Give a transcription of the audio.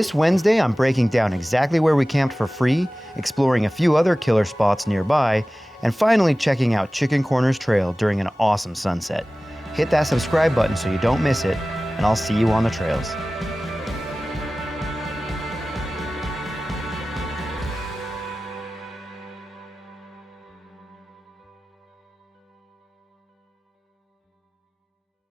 This Wednesday, I'm breaking down exactly where we camped for free, exploring a few other killer spots nearby, and finally checking out Chicken Corners Trail during an awesome sunset. Hit that subscribe button so you don't miss it, and I'll see you on the trails.